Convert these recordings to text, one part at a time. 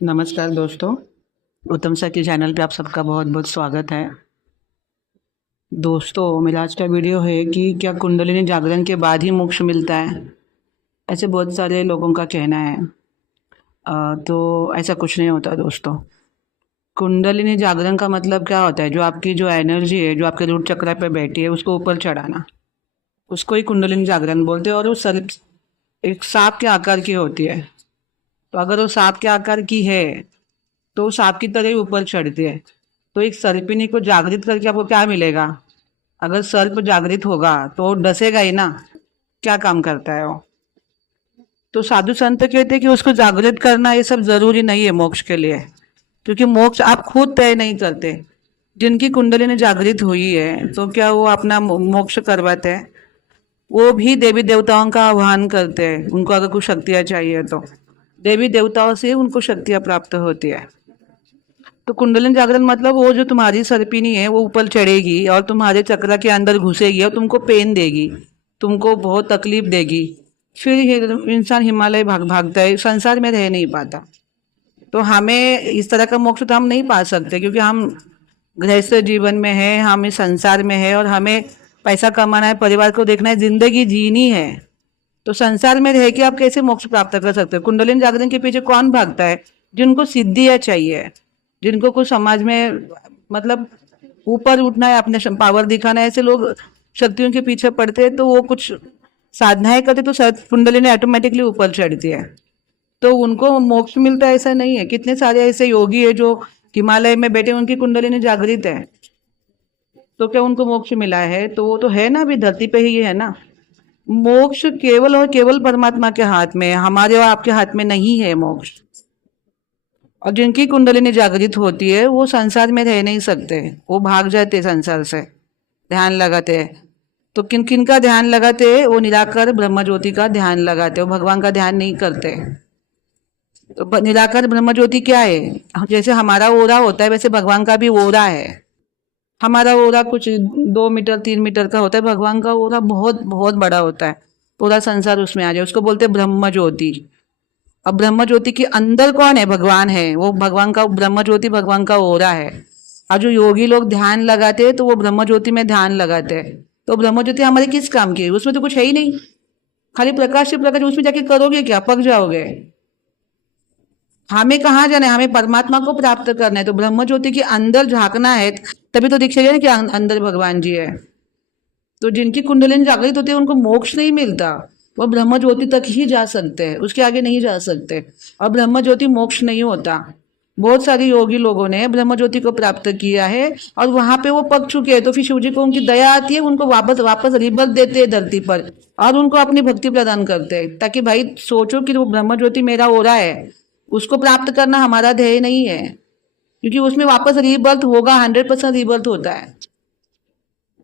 नमस्कार दोस्तों। उत्तम सर के चैनल पे आप सबका बहुत बहुत स्वागत है। दोस्तों, मेरा आज का वीडियो है कि क्या कुंडलिनी जागरण के बाद ही मोक्ष मिलता है। ऐसे बहुत सारे लोगों का कहना है। तो ऐसा कुछ नहीं होता दोस्तों। कुंडलिनी जागरण का मतलब क्या होता है, जो आपकी जो एनर्जी है, जो आपके रूट चक्र पे बैठी है, उसको ऊपर चढ़ाना, उसको ही कुंडलिनी जागरण बोलते हैं। और वो सर एक सांप के आकार की होती है। तो अगर वो सांप के आकार की है तो वो सांप की तरह ही ऊपर चढ़ती है। तो एक सर्पिनी को जागृत करके आपको क्या मिलेगा? अगर सर्प जागृत होगा तो वो डसेगा ही ना। क्या काम करता है वो? तो साधु संत कहते हैं कि उसको जागृत करना ये सब जरूरी नहीं है मोक्ष के लिए, क्योंकि मोक्ष आप खुद तय नहीं करते। जिनकी कुंडली ने जागृत हुई है तो क्या वो अपना मोक्ष करवाते हैं? वो भी देवी देवताओं का आह्वान करते हैं। उनको अगर कुछ शक्तियाँ चाहिए तो देवी देवताओं से उनको शक्तियाँ प्राप्त होती है। तो कुंडलिनी जागरण मतलब वो जो तुम्हारी सर्पिनी है वो ऊपर चढ़ेगी और तुम्हारे चक्र के अंदर घुसेगी और तुमको पेन देगी, तुमको बहुत तकलीफ देगी। फिर इंसान हिमालय भागता है, संसार में रह नहीं पाता। तो हमें इस तरह का मोक्ष तो हम नहीं पा सकते, क्योंकि हम गृहस्थ जीवन में है, हम इस संसार में है और हमें पैसा कमाना है, परिवार को देखना है, जिंदगी जीनी है। तो संसार में रह के आप कैसे मोक्ष प्राप्त कर सकते हो? कुंडलिनी जागरण के पीछे कौन भागता है? जिनको सिद्धियाँ चाहिए, जिनको कुछ समाज में मतलब ऊपर उठना है, अपने पावर दिखाना है, ऐसे लोग शक्तियों के पीछे पड़ते हैं। तो वो कुछ साधनाएं करते तो शायद कुंडलिनी ऑटोमेटिकली ऊपर चढ़ती है, तो उनको मोक्ष मिलता है ऐसा नहीं है। कितने सारे ऐसे योगी है जो हिमालय में बैठे, उनकी कुंडलिनी जागृत है, तो क्या उनको मोक्ष मिला है? तो वो तो है ना, अभी धरती पे ही है ना। मोक्ष केवल और केवल परमात्मा के हाथ में है, हमारे और आपके हाथ में नहीं है मोक्ष। और जिनकी कुंडलिनी जागृत होती है वो संसार में रह नहीं सकते, वो भाग जाते संसार से, ध्यान लगाते हैं। तो किन किन का ध्यान लगाते हैं? वो निराकार ब्रह्म ज्योति का ध्यान लगाते हैं, वो भगवान का ध्यान नहीं करते। तो निराकार ब्रह्म ज्योति क्या है? जैसे हमारा ओरा होता है वैसे भगवान का भी ओरा है। हमारा ओरा कुछ 2 मीटर 3 मीटर का होता है, भगवान का ओरा बहुत बहुत बड़ा होता है, पूरा संसार उसमें आ जाए, उसको बोलते हैं ब्रह्म ज्योति। अब ब्रह्म ज्योति के अंदर कौन है? भगवान है। वो भगवान का ब्रह्म ज्योति भगवान का ओरा है। और जो योगी लोग ध्यान लगाते हैं तो वो ब्रह्म ज्योति में ध्यान लगाते हैं। तो ब्रह्म ज्योति हमारे किस काम की है? उसमें तो कुछ है ही नहीं, खाली प्रकाश ही प्रकाश। उसमें जाके करोगे क्या? पक जाओगे। हमें कहाँ जाना है? हमें परमात्मा को प्राप्त करना है। तो ब्रह्म ज्योति के अंदर झांकना है, तभी तो दिखेगा ना कि अंदर भगवान जी है। तो जिनकी कुंडलिनी जागृत होती है उनको मोक्ष नहीं मिलता, वो ब्रह्म ज्योति तक ही जा सकते हैं, उसके आगे नहीं जा सकते। और ब्रह्म ज्योति मोक्ष नहीं होता। बहुत सारे योगी लोगों ने ब्रह्म ज्योति को प्राप्त किया है और वहां पे वो पक चुके हैं। तो फिर शिव जी को उनकी दया आती है, उनको वापस वापस रिबर्थ देते हैं धरती पर और उनको अपनी भक्ति प्रदान करते हैं, ताकि भाई सोचो कि वो ब्रह्म ज्योति मेरा हो रहा है, उसको प्राप्त करना हमारा ध्येय नहीं है, क्योंकि उसमें वापस रिबर्थ होगा, 100% रिबर्थ होता है।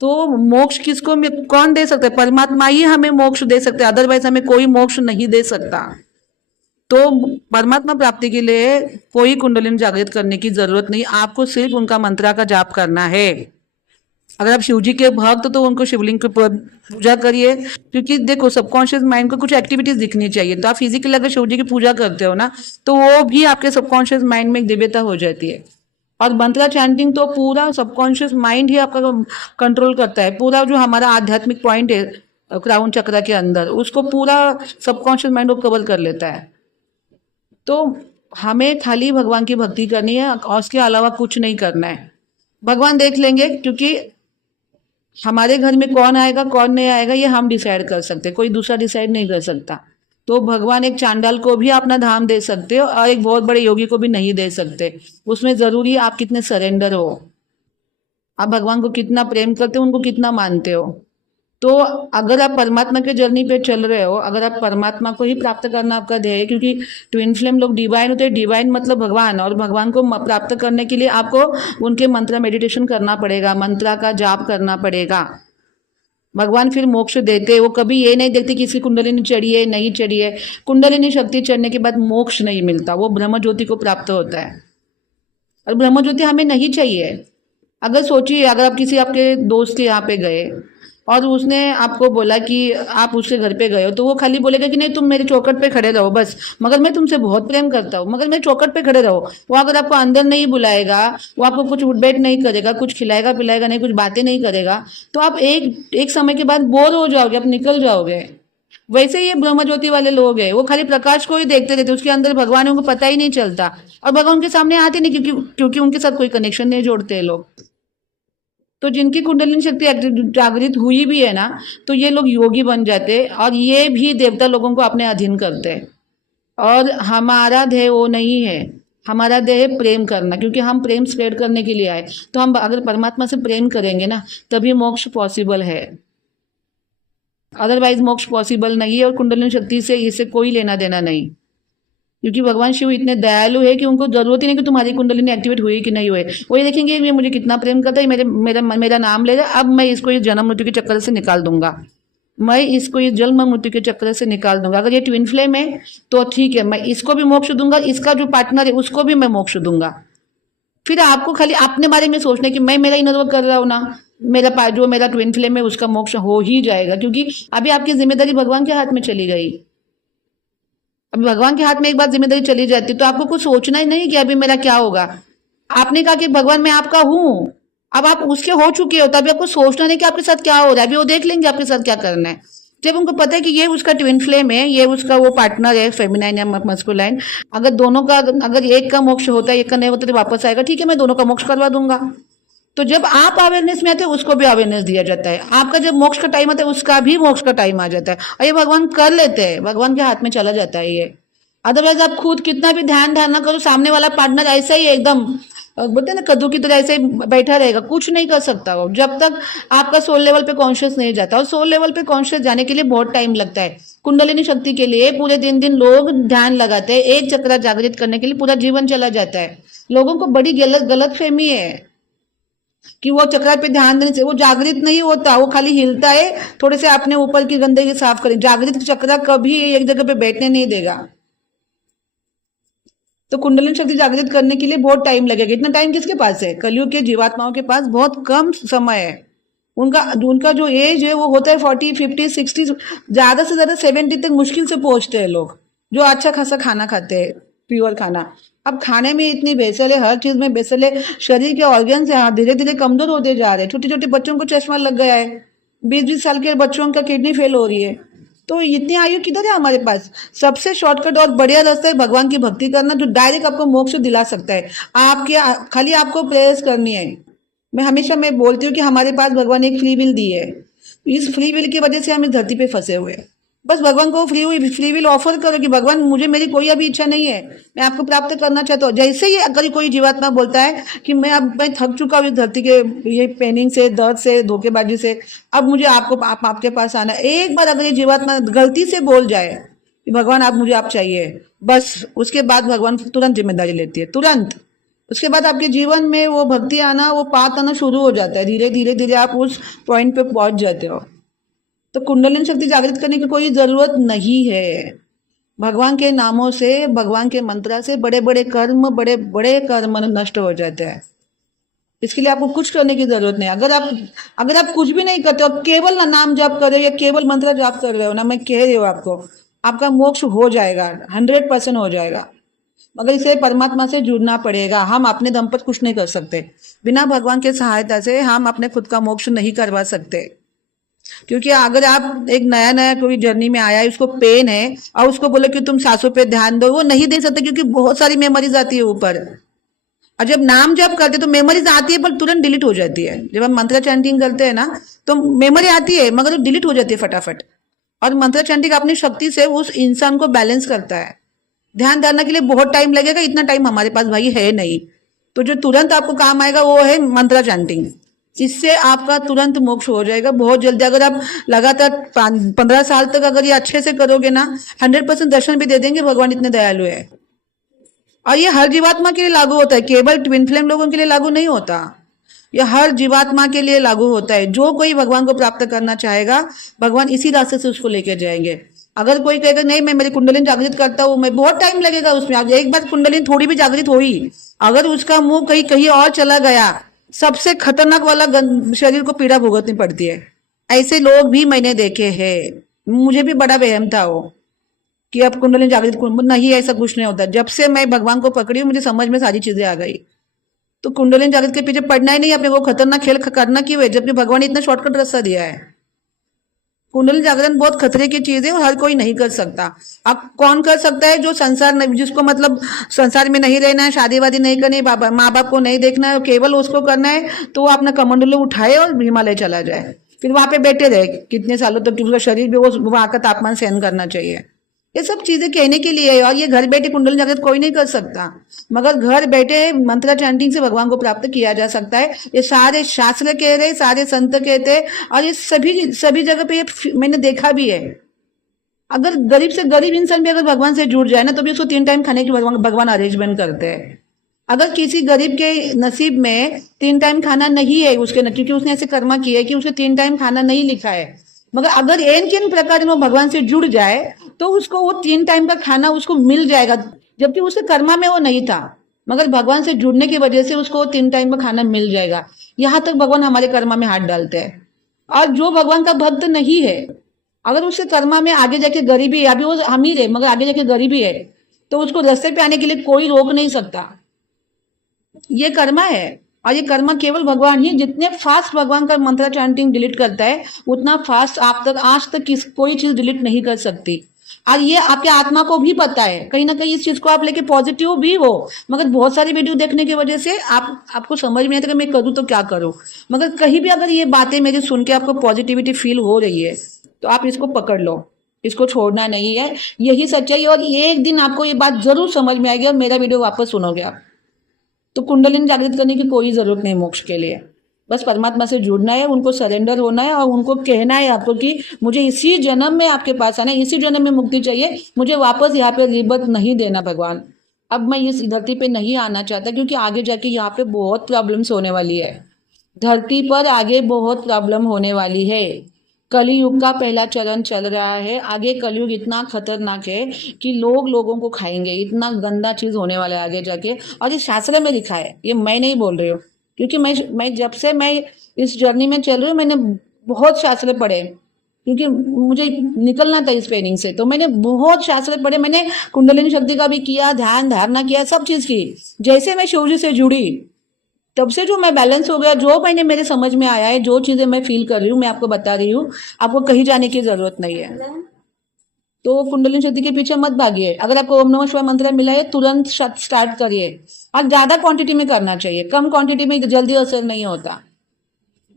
तो मोक्ष किसको कौन दे सकता है? परमात्मा ही हमें मोक्ष दे सकते हैं, अदरवाइज हमें कोई मोक्ष नहीं दे सकता। तो परमात्मा प्राप्ति के लिए कोई कुंडलिनी जागृत करने की जरूरत नहीं, आपको सिर्फ उनका मंत्रा का जाप करना है। अगर आप शिव जी के भक्त तो उनको शिवलिंग की पूजा करिए, क्योंकि देखो सबकॉन्शियस माइंड को कुछ एक्टिविटीज दिखनी चाहिए। तो आप फिजिकली अगर शिव जी की पूजा करते हो ना, तो वो भी आपके सबकॉन्शियस माइंड में एक दिव्यता हो जाती है। और मंत्रा चैंटिंग तो पूरा सबकॉन्शियस माइंड ही आपका कंट्रोल करता है। पूरा जो हमारा आध्यात्मिक पॉइंट है क्राउन चक्र के अंदर, उसको पूरा सबकॉन्शियस माइंड को कवर कर लेता है। तो हमें खाली भगवान की भक्ति करनी है और उसके अलावा कुछ नहीं करना है। भगवान देख लेंगे, क्योंकि हमारे घर में कौन आएगा कौन नहीं आएगा ये हम डिसाइड कर सकते, कोई दूसरा डिसाइड नहीं कर सकता। तो भगवान एक चांडाल को भी अपना धाम दे सकते हो और एक बहुत बड़े योगी को भी नहीं दे सकते। उसमें जरूरी है आप कितने सरेंडर हो, आप भगवान को कितना प्रेम करते हो, उनको कितना मानते हो। तो अगर आप परमात्मा के जर्नी पे चल रहे हो, अगर आप परमात्मा को ही प्राप्त करना आपका ध्येय है, क्योंकि ट्विन फ्लेम लोग डिवाइन होते हैं, डिवाइन मतलब भगवान, और भगवान को प्राप्त करने के लिए आपको उनके मंत्र मेडिटेशन करना पड़ेगा, मंत्रा का जाप करना पड़ेगा। भगवान फिर मोक्ष देते, वो कभी ये नहीं देखते कि इसकी कुंडलिनी चढ़ी है नहीं चढ़ी है। कुंडलिनी शक्ति चढ़ने के बाद मोक्ष नहीं मिलता, वो ब्रह्म ज्योति को प्राप्त होता है। और ब्रह्म ज्योति हमें नहीं चाहिए। अगर सोचिए, अगर आप किसी आपके दोस्त के यहाँ पे गए और उसने आपको बोला कि आप उसके घर पे गए हो, तो वो खाली बोलेगा कि नहीं तुम मेरे चौखट पे खड़े रहो बस, मगर मैं तुमसे बहुत प्रेम करता हूँ, मगर मेरे चौखट पे खड़े रहो। वो अगर आपको अंदर नहीं बुलाएगा, वो आपको कुछ उठ बैठ नहीं करेगा, कुछ खिलाएगा पिलाएगा नहीं, कुछ बातें नहीं करेगा, तो आप एक एक समय के बाद बोर हो जाओगे, आप निकल जाओगे। वैसे ही ये ब्रह्म ज्योति वाले लोग हैं, वो खाली प्रकाश को ही देखते रहते, उसके अंदर भगवान है उनको पता ही नहीं चलता, और भगवान के सामने आते नहीं, क्योंकि उनके साथ कोई कनेक्शन नहीं जोड़ते हैं लोग। तो जिनकी कुंडलिनी शक्ति जागृत हुई भी है ना, तो ये लोग योगी बन जाते, और ये भी देवता लोगों को अपने अधीन करते हैं। और हमारा ध्येय वो नहीं है, हमारा ध्येय है प्रेम करना, क्योंकि हम प्रेम स्प्रेड करने के लिए आए। तो हम अगर परमात्मा से प्रेम करेंगे ना, तभी मोक्ष पॉसिबल है, अदरवाइज मोक्ष पॉसिबल नहीं है। और कुंडलिनी शक्ति से इसे कोई लेना देना नहीं, क्योंकि भगवान शिव इतने दयालु है कि उनको जरूरत ही नहीं कि तुम्हारी कुंडलिनी एक्टिवेट हुई कि नहीं हुई। वो ये देखेंगे ये मुझे कितना प्रेम करता है, मेरा नाम ले रहा है, अब मैं इसको ये जन्म मृत्यु के चक्कर से निकाल दूंगा, मैं इसको ये जन्म मृत्यु के चक्कर से निकाल दूंगा। अगर ये ट्विन फ्लेम है तो ठीक है, मैं इसको भी मोक्ष दूंगा, इसका जो पार्टनर है उसको भी मैं मोक्ष दूंगा। फिर आपको खाली अपने बारे में सोचना है कि मैं मेरा इनर वर्क कर रहा हूँ ना, जो मेरा ट्विन फ्लेम है उसका मोक्ष हो ही जाएगा, क्योंकि अभी आपकी जिम्मेदारी भगवान के हाथ में चली गई। अभी भगवान के हाथ में एक बार जिम्मेदारी चली जाती है तो आपको कुछ सोचना ही नहीं कि अभी मेरा क्या होगा। आपने कहा कि भगवान मैं आपका हूं, अब आप उसके हो चुके हो, तभी आपको सोचना नहीं कि आपके साथ क्या हो रहा है, अभी वो देख लेंगे आपके साथ क्या करना है। जब उनको पता है कि ये उसका ट्विन फ्लेम है, ये उसका वो पार्टनर है फेमिनाइन या मस्कुलाइन, अगर दोनों का, अगर एक का मोक्ष होता है एक का नहीं होता तो वापस आएगा, ठीक है मैं दोनों का मोक्ष करवा दूंगा। तो जब आप अवेयरनेस में आते हैं उसको भी अवेयरनेस दिया जाता है, आपका जब मोक्ष का टाइम आता है उसका भी मोक्ष का टाइम आ जाता है, और ये भगवान कर लेते हैं, भगवान के हाथ में चला जाता है ये। अदरवाइज आप खुद कितना भी ध्यान धारणा करो, सामने वाला पार्टनर ऐसा ही एकदम बोलते हैं ना कद्दू की तरह ऐसे ही बैठा रहेगा, कुछ नहीं कर सकता वो, जब तक आपका सोल लेवल पे कॉन्शियस नहीं जाता। और सोल लेवल पे कॉन्शियस जाने के लिए बहुत टाइम लगता है। कुंडलिनी शक्ति के लिए पूरे दिन दिन लोग ध्यान लगाते हैं, एक चक्र जागृत करने के लिए पूरा जीवन चला जाता है। लोगों को बड़ी गलत फहमी है कि वो चक्र पे ध्यान देने से वो जागृत नहीं होता, वो खाली हिलता है, थोड़े से अपने ऊपर की गंदगी साफ करें। जागृत चक्र कभी एक जगह पे बैठने नहीं देगा। तो कुंडलिनी शक्ति जागृत करने के लिए बहुत टाइम लगेगा। इतना टाइम किसके पास है? कलयुग के जीवात्माओं के पास बहुत कम समय है। उनका जो एज है वो होता है 40, 50, 60, ज्यादा से ज्यादा 70 तक मुश्किल से पहुंचते हैं लोग, जो अच्छा खासा खाना खाते हैं, प्योर खाना। अब खाने में इतनी भेसल है, हर चीज में भेसल है, शरीर के ऑर्गन्स धीरे धीरे कमजोर होते जा रहे हैं। छोटे छोटे बच्चों को चश्मा लग गया है, 20-20 साल के बच्चों का किडनी फेल हो रही है। तो इतनी आयु किधर है हमारे पास? सबसे शॉर्टकट और बढ़िया रास्ता है भगवान की भक्ति करना, जो डायरेक्ट आपको मोक्ष दिला सकता है। खाली आपको प्रेयर्स करनी है। मैं बोलती हूँ कि हमारे पास भगवान एक फ्री विल दी है, इस फ्री विल की वजह से हम इस धरती पे फंसे हुए हैं। बस भगवान को फ्री विल ऑफर करो कि भगवान मुझे मेरी कोई अभी इच्छा नहीं है, मैं आपको प्राप्त करना चाहता हूँ। जैसे ही अगर कोई जीवात्मा बोलता है कि मैं थक चुका हूँ इस धरती के ये पेनिंग से, दर्द से, धोखेबाजी से, अब मुझे आपके पास आना, एक बार अगर ये जीवात्मा गलती से बोल जाए कि भगवान आप चाहिए, बस उसके बाद भगवान तुरंत जिम्मेदारी लेती है, तुरंत। उसके बाद आपके जीवन में वो भक्ति आना, वो पात आना शुरू हो जाता है। धीरे धीरे आप उस पॉइंट पे पहुंच जाते हो। तो कुंडलिनी शक्ति जागृत करने की कोई जरूरत नहीं है। भगवान के नामों से, भगवान के मंत्रा से बड़े बड़े कर्म नष्ट हो जाते हैं। इसके लिए आपको कुछ करने की जरूरत नहीं। अगर आप कुछ भी नहीं करते हो, केवल नाम जाप कर रहे हो या केवल मंत्र जाप कर रहे हो ना, मैं कह रही हूँ आपको, आपका मोक्ष हो जाएगा, 100% हो जाएगा। मगर इसे परमात्मा से जुड़ना पड़ेगा। हम अपने दम पर कुछ नहीं कर सकते। बिना भगवान के सहायता से हम अपने खुद का मोक्ष नहीं करवा सकते। क्योंकि अगर आप एक नया कोई जर्नी में आया है, उसको पेन है, और उसको बोले कि तुम सांसों पे ध्यान दो, वो नहीं दे सकते, क्योंकि बहुत सारी मेमोरीज आती है ऊपर। और जब नाम जप करते तो मेमोरीज आती है पर तुरंत डिलीट हो जाती है। जब हम मंत्र चैंटिंग करते हैं ना, तो मेमोरी आती है मगर वो डिलीट हो जाती है फटाफट। और मंत्र चैंटिंग अपनी शक्ति से उस इंसान को बैलेंस करता है। ध्यान धारणा के लिए बहुत टाइम लगेगा, इतना टाइम हमारे पास भाई है नहीं। तो जो तुरंत आपको काम आएगा वो है मंत्र चैंटिंग। इससे आपका तुरंत मोक्ष हो जाएगा बहुत जल्दी। अगर आप लगातार 15 साल तक अगर ये अच्छे से करोगे ना, 100% दर्शन भी दे देंगे, भगवान इतने दयालु है। और ये हर जीवात्मा के लिए लागू होता है, केवल ट्विन फ्लेम लोगों के लिए लागू नहीं होता, ये हर जीवात्मा के लिए लागू होता है। जो कोई भगवान को प्राप्त करना चाहेगा, भगवान इसी रास्ते से उसको लेके जाएंगे। अगर कोई कहेगा नहीं मैं मेरी कुंडलिनी जागृत करता हूँ, मैं बहुत टाइम लगेगा उसमें। एक बार कुंडलिनी थोड़ी भी जागृत हुई, अगर उसका मुंह कहीं और चला गया, सबसे खतरनाक वाला शरीर को पीड़ा भुगतनी पड़ती है। ऐसे लोग भी मैंने देखे हैं। मुझे भी बड़ा वहम था वो कि अब कुंडली जागृत नहीं, ऐसा कुछ नहीं होता। जब से मैं भगवान को पकड़ी हूँ मुझे समझ में सारी चीजें आ गई। तो कुंडली जागृत के पीछे पड़ना ही नहीं, अपने को खतरनाक खेल करना क्यों है जबकि भगवान ने इतना शॉर्टकट रास्ता दिया है। कुंडली जागरण बहुत खतरे की चीज है और हर कोई नहीं कर सकता। अब कौन कर सकता है? जो संसार नहीं, जिसको मतलब संसार में नहीं रहना है, शादी वादी नहीं करनी, माँ बाप को नहीं देखना है, केवल उसको करना है, तो वो अपना कमंडलू उठाए और हिमालय चला जाए, फिर वहां पे बैठे रहे कितने सालों तक, उसका शरीर भी वो वहां का तापमान सहन करना चाहिए। ये सब चीजें कहने के लिए है, और ये घर बैठे कुंडली जागृत कोई नहीं कर सकता, मगर घर बैठे मंत्र चैंटिंग से भगवान को प्राप्त किया जा सकता है। ये सारे शास्त्र कह रहे, सारे संत कहते हैं, और ये सभी सभी जगह पे ये मैंने देखा भी है। अगर गरीब से गरीब इंसान भी अगर भगवान से जुड़ जाए ना, तो भी उसको 3 टाइम खाने की भगवान अरेंजमेंट करते हैं। अगर किसी गरीब के नसीब में 3 टाइम खाना नहीं है उसके, क्योंकि उसने ऐसे कर्मा किया है कि उसके 3 टाइम खाना नहीं लिखा है, मगर अगर एन किन प्रकार वो भगवान से जुड़ जाए तो उसको वो 3 टाइम का खाना उसको मिल जाएगा, जबकि उसके कर्मा में वो नहीं था, मगर भगवान से जुड़ने की वजह से उसको 3 टाइम का खाना मिल जाएगा। यहाँ तक भगवान हमारे कर्मा में हाथ डालते हैं। और जो भगवान का भक्त नहीं है, अगर उसके कर्मा में आगे जाके गरीबी है, अभी वो अमीर है मगर आगे जाके गरीबी है, तो उसको रास्ते पे आने के लिए कोई रोक नहीं सकता। ये कर्मा है, और ये कर्मा केवल भगवान ही, जितने फास्ट भगवान का मंत्र चैंटिंग डिलीट करता है उतना फास्ट आप तक आज तक कोई चीज डिलीट नहीं कर सकती। और ये आपके आत्मा को भी पता है, कहीं ना कहीं इस चीज को आप लेके पॉजिटिव भी हो, मगर बहुत सारी वीडियो देखने की वजह से आपको समझ में नहीं आता कि मैं करूँ तो क्या करूँ। मगर कहीं भी अगर ये बातें मेरी सुन के आपको पॉजिटिविटी फील हो रही है तो आप इसको पकड़ लो, इसको छोड़ना नहीं है, यही सच्चाई। और एक दिन आपको ये बात जरूर समझ में आएगी और मेरा वीडियो वापस सुनोगे आप। तो कुंडलिनी जागृत करने की कोई जरूरत नहीं मोक्ष के लिए, बस परमात्मा से जुड़ना है, उनको सरेंडर होना है और उनको कहना है आपको कि मुझे इसी जन्म में आपके पास आना है, इसी जन्म में मुक्ति चाहिए, मुझे वापस यहाँ पे रीबर्थ नहीं देना भगवान। अब मैं इस धरती पे नहीं आना चाहता, क्योंकि आगे जाके यहाँ पे बहुत प्रॉब्लम्स होने वाली है। धरती पर आगे बहुत प्रॉब्लम होने वाली है। कलयुग का पहला चरण चल रहा है, आगे कलयुग इतना खतरनाक है कि लोग लोगों को खाएंगे, इतना गंदा चीज होने वाला है आगे जाके। और ये शास्त्र में लिखा है, ये मैं नहीं बोल रही हूँ, क्योंकि मैं जब से मैं इस जर्नी में चल रही हूँ मैंने बहुत शास्त्र पढ़े, क्योंकि मुझे निकलना था इस पेनिंग से, तो मैंने बहुत शास्त्र पढ़े, मैंने कुंडलिनी शक्ति का भी किया, ध्यान धारणा किया, सब चीज की। जैसे मैं शिवजी से जुड़ी तब से जो मैं बैलेंस हो गया, जो मैंने मेरे समझ में आया है, जो चीजें मैं फील कर रही हूँ मैं आपको बता रही हूँ, आपको कहीं जाने की जरूरत नहीं है। तो कुंडलिनी शक्ति के पीछे मत भागिए। अगर आपको ओम नमः शिवाय मंत्र मिला है तुरंत स्टार्ट करिए, और ज्यादा क्वांटिटी में करना चाहिए, कम क्वांटिटी में जल्दी असर नहीं होता,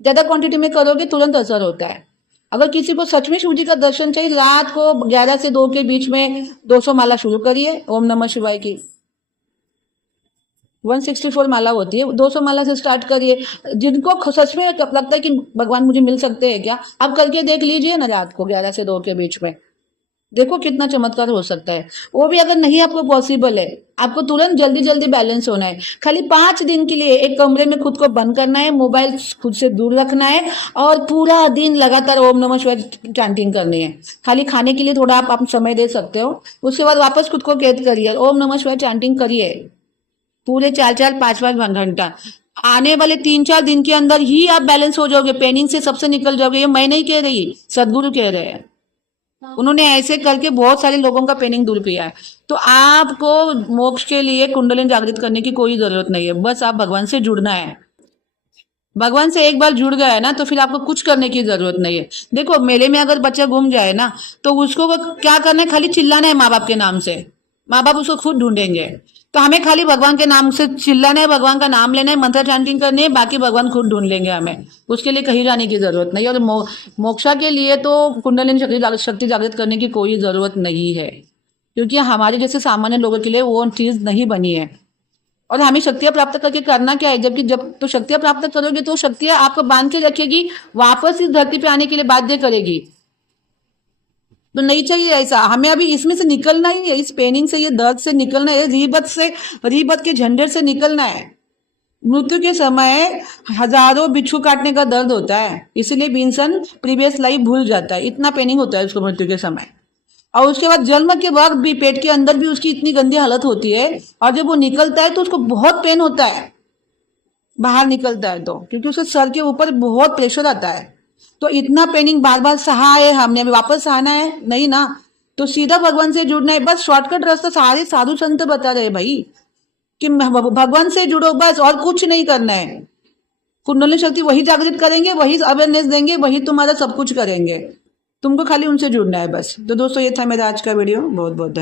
ज्यादा क्वांटिटी में करोगे तुरंत असर होता है। अगर किसी को सच में शिवजी का दर्शन चाहिए, रात को 11 से 2 के बीच में 200 माला शुरू करिए ओम नमः शिवाय की। 164 माला होती है, 200 माला से स्टार्ट करिए। जिनको सच में लगता है कि भगवान मुझे मिल सकते हैं क्या, आप करके देख लीजिए ना, रात को 11 से 2 के बीच में, देखो कितना चमत्कार हो सकता है। वो भी अगर नहीं आपको पॉसिबल है, आपको तुरंत जल्दी जल्दी बैलेंस होना है, खाली 5 दिन के लिए एक कमरे में खुद को बंद करना है, मोबाइल खुद से दूर रखना है, और पूरा दिन लगातार ओम नमः शिवाय चैंटिंग करनी है। खाली खाने के लिए थोड़ा आप समय दे सकते हो, उसके बाद वापस खुद को कैद करिए, ओम नमः शिवाय चैंटिंग करिए पूरे 4-4 5-5 घंटा। आने वाले 3-4 दिन के अंदर ही आप बैलेंस हो जाओगे, पेनिंग से सबसे निकल जाओगे। ये मैं नहीं कह रही, सदगुरु कह रहे हैं, उन्होंने ऐसे करके बहुत सारे लोगों का पेनिंग दूर किया है। तो आपको मोक्ष के लिए कुंडलिनी जागृत करने की कोई जरूरत नहीं है, बस आप भगवान से जुड़ना है। भगवान से एक बार जुड़ गए ना तो फिर आपको कुछ करने की जरूरत नहीं है। देखो मेले में अगर बच्चा घूम जाए ना तो उसको क्या करना है, खाली चिल्लाना है माँ बाप के नाम से, माँ बाप उसको खुद ढूंढेंगे। तो हमें खाली भगवान के नाम से चिल्लाना है, भगवान का नाम लेना है, मंत्र चैंटिंग करनी है, बाकी भगवान खुद ढूंढ लेंगे हमें, उसके लिए कहीं जाने की जरूरत नहीं है। और मोक्षा के लिए तो कुंडलिनी शक्ति जागृत करने की कोई जरूरत नहीं है, क्योंकि हमारे जैसे सामान्य लोगों के लिए वो चीज नहीं बनी है। और हमें शक्तियां प्राप्त करके करना क्या है, जबकि जब तो शक्तियां प्राप्त करोगे तो शक्तियां आपको बांध के रखेगी, वापस इस धरती पे आने के लिए बाध्य करेगी। तो नहीं चाहिए ऐसा, हमें अभी इसमें से निकलना ही है, इस पेनिंग से, ये दर्द से निकलना है, रीबत के झंझट से निकलना है। मृत्यु के समय हजारों बिच्छू काटने का दर्द होता है, इसलिए इंसान प्रीवियस लाइफ भूल जाता है, इतना पेनिंग होता है उसको मृत्यु के समय। और उसके बाद जन्म के वक्त भी पेट के अंदर भी उसकी इतनी गंदी हालत होती है, और जब वो निकलता है तो उसको बहुत पेन होता है, बाहर निकलता है तो, क्योंकि उसके सर के ऊपर बहुत प्रेशर आता है। तो इतना पेनिंग बार बार सहा है हमने, अभी वापस सहाना है नहीं ना, तो सीधा भगवान से जुड़ना है। बस शॉर्टकट रास्ता सारे साधु संत बता रहे भाई कि भगवान से जुड़ो बस, और कुछ नहीं करना है। कुंडली शक्ति वही जागृत करेंगे, वही अवेयरनेस देंगे, वही तुम्हारा सब कुछ करेंगे, तुमको खाली उनसे जुड़ना है बस। तो दोस्तों ये था मेरा आज का वीडियो, बहुत बहुत धन्यवाद।